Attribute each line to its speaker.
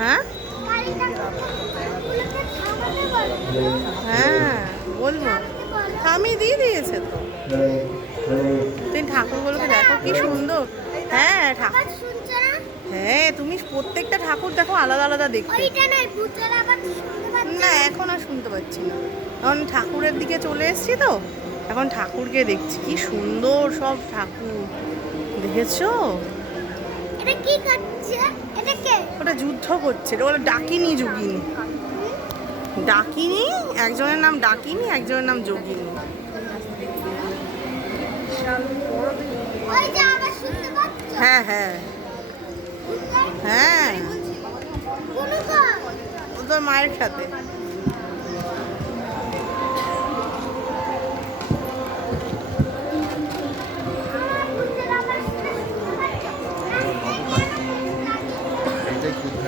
Speaker 1: হ্যাঁ। হ্যাঁ বলব। আমি দিয়ে দিয়েছে তো। তুমি ঠাকুরগুলোকে দেখো কি সুন্দর। হ্যাঁ ঠাকুর হ্যাঁ তুমি প্রত্যেকটা ঠাকুর দেখো আলাদা আলাদা দেখতে। না। এখন আর শুনতে পাচ্ছি না। এখন ঠাকুরের দিকে চলে এসেছি তো। এখন ঠাকুরকে দেখছি। কি সুন্দর সব ঠাকুর। দেখেছ?
Speaker 2: এটা কি করছে? এটা কে?
Speaker 1: ওটা যুদ্ধ করছে। ওটা বলে ডাকিনি যোগিনী। ডাকিনি? একজনের নাম ডাকিনি একজনের নাম যোগিনী। হ্যাঁ হ্যাঁ। হ্যাঁ। ও তোর মায়ের সাথে। take good care.